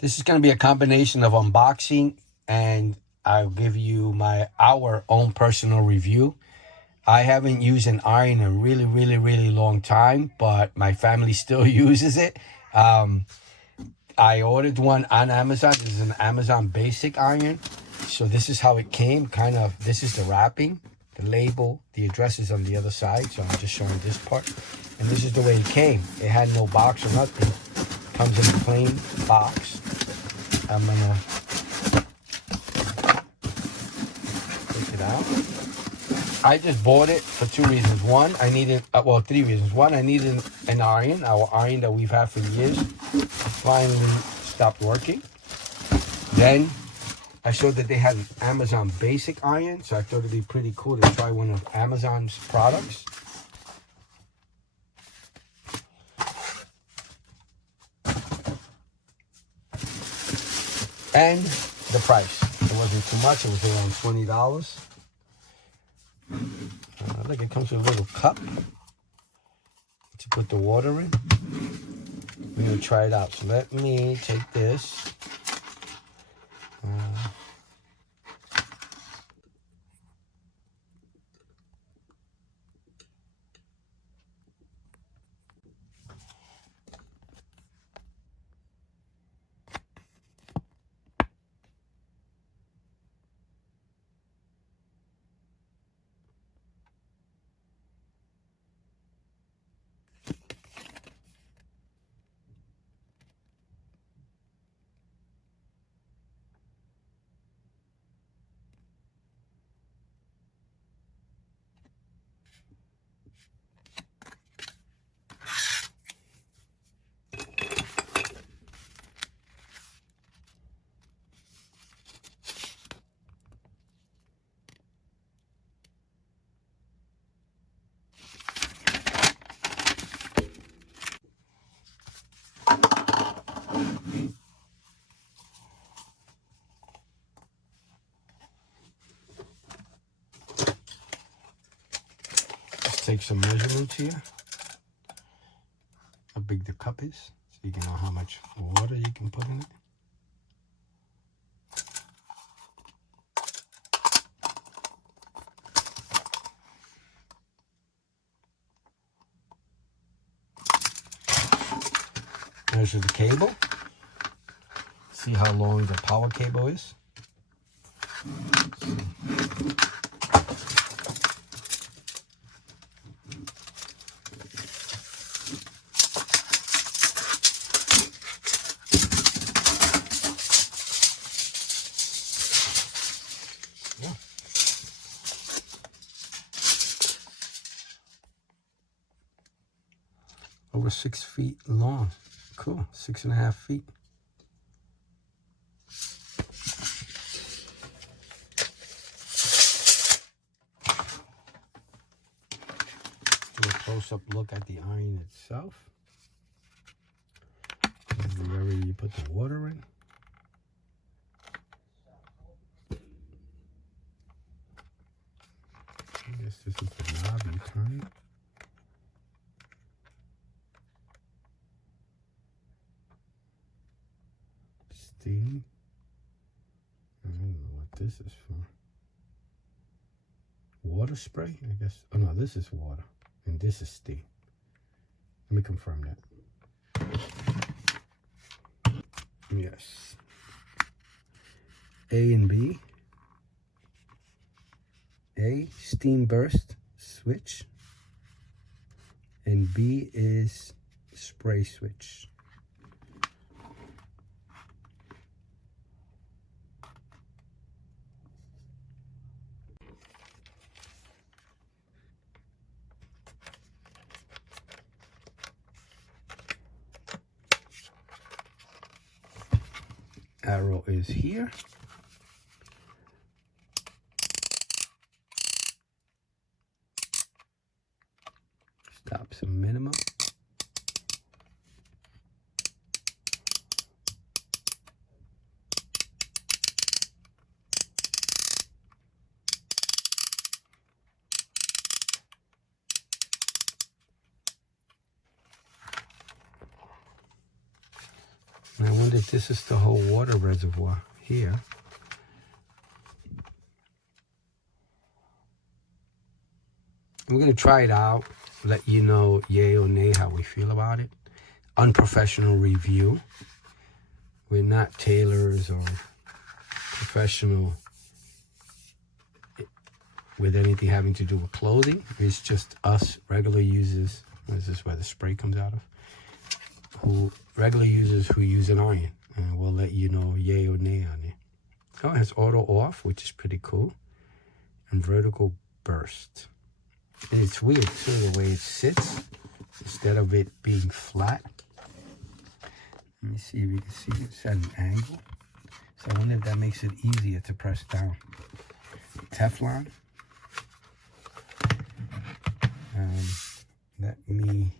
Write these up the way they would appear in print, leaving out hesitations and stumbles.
This is going to be a combination of unboxing, and I'll give you our own personal review. I haven't used an iron in a really, really, really long time, but my family still uses it. I ordered one on Amazon. This is an Amazon basic iron. So this is how it came. This is the wrapping, the label, the address is on the other side. So I'm just showing this part. And this is the way it came. It had no box or nothing. It comes in a plain box. I'm gonna take it out. I just bought it for two reasons. One, I needed, three reasons. One, I needed an iron. Our iron that we've had for years finally stopped working. Then I saw that they had an Amazon basic iron, so I thought it'd be pretty cool to try one of Amazon's products. And the price. It wasn't too much. It was around $20. Look, it comes with a little cup to put the water in. We're going to try it out. So let me take this. Take some measurements here. How big the cup is, so you can know how much water you can put in it. Measure the cable. See how long the power cable is. Over 6 feet long. Cool, 6.5 feet. Do a close-up look at the iron itself. Wherever you put the water in. I guess this is the knob you turn it. Steam. I don't know what this is for. Water spray, I guess. Oh no, this is water. And this is steam. Let me confirm that. Yes. A and B. A, steam burst switch. And B is spray switch. Arrow is here. Stop some minimum. And I wonder if this is the whole water reservoir here. We're going to try it out, let you know yay or nay how we feel about it. Unprofessional review. We're not tailors or professional with anything having to do with clothing. It's just us regular users. This is where the spray comes out of. Regular users who use an iron. And we'll let you know yay or nay on it. Oh, it has auto off, which is pretty cool. And vertical burst. And it's weird too, the way it sits, instead of it being flat. Let me see if you can see it. It's at an angle. So I wonder if that makes it easier to press down. Teflon. Let me...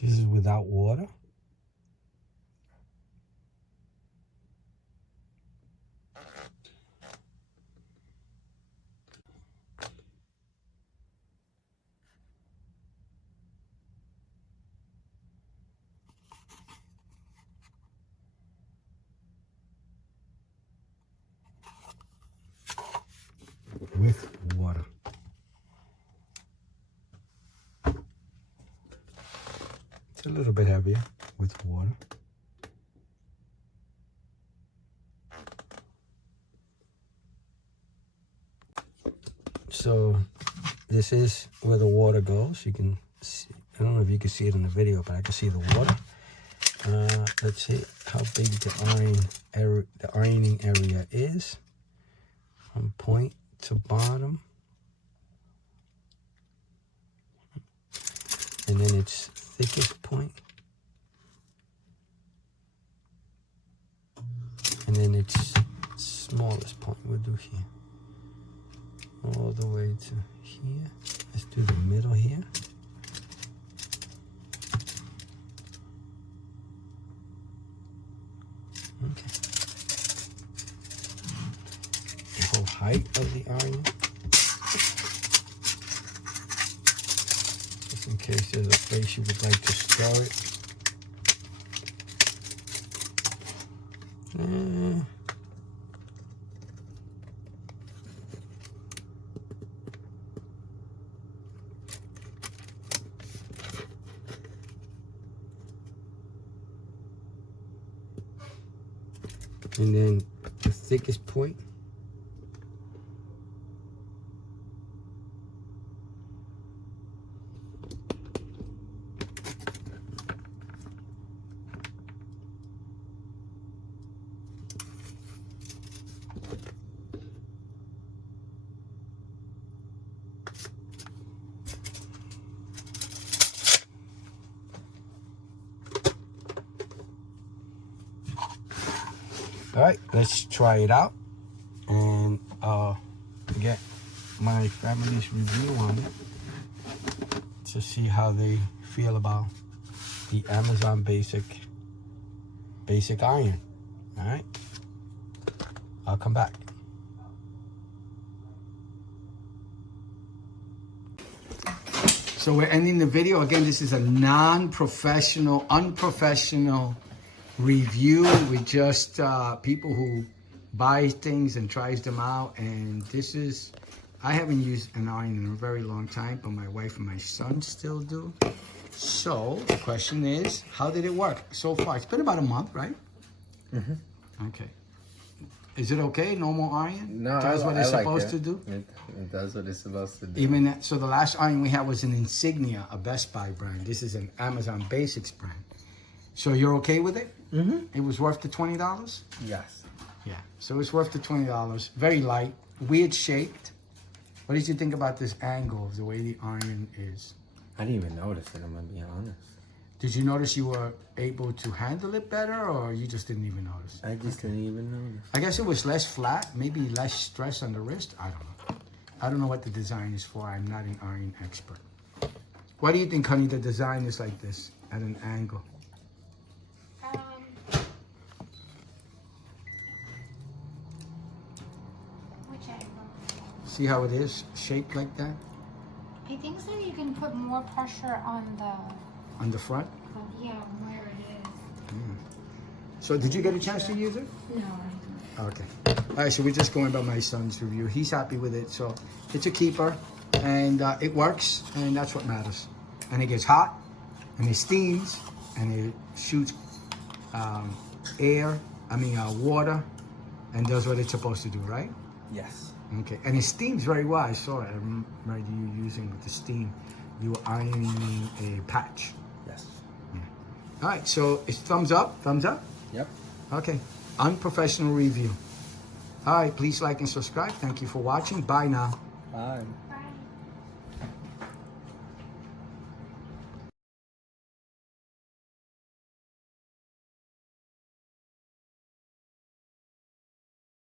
This is without water. With water. It's a little bit heavier with water. So this is where the water goes. You can see, I don't know if you can see it in the video, but I can see the water. Let's see how big the ironing area is. From point to bottom. And then its thickest point. And then its smallest point. We'll do here. All the way to here. Let's do the middle here. Okay. The whole height of the iron. Just in case there's a place you would like to store it. And then the thickest point. All right, let's try it out and get my family's review on it to see how they feel about the Amazon basic iron. All right, I'll come back. So we're ending the video. Again, this is a non-professional, unprofessional review. We just people who buy things and tries them out. And this is, I haven't used an iron in a very long time, but my wife and my son still do. So the question is, how did it work so far? It's been about a month, right? Mm-hmm. Okay. Is it okay? Normal iron? No, does what it's supposed to do? It does what it's supposed to do. Even that, so the last iron we had was an Insignia, a Best Buy brand. This is an Amazon Basics brand. So you're okay with it? Mm-hmm. It was worth the $20? Yes. Yeah. So it's worth the $20. Very light, weird shaped. What did you think about this angle of the way the iron is? I didn't even notice it, I'm gonna be honest. Did you notice you were able to handle it better, or you just didn't even notice? I just didn't even notice. I guess it was less flat, maybe less stress on the wrist. I don't know. I don't know what the design is for. I'm not an iron expert. Why do you think, honey, the design is like this at an angle? Which angle? See how it is shaped like that? think so. You can put more pressure on the front. yeah, where it is. So did you get a chance to use it? No, I don't. Okay. All right, so we're just going by my son's review. He's happy with it, so it's a keeper, and it works, and that's what matters. And it gets hot, and it steams, and it shoots water, and does what it's supposed to do, right? Yes. Okay, and it steams very well. I saw it. I remember you using the steam. You were ironing a patch. Yes. All right, so it's thumbs up, thumbs up. Yep. Okay, unprofessional review. All right, please like and subscribe. Thank you for watching. Bye now. Bye.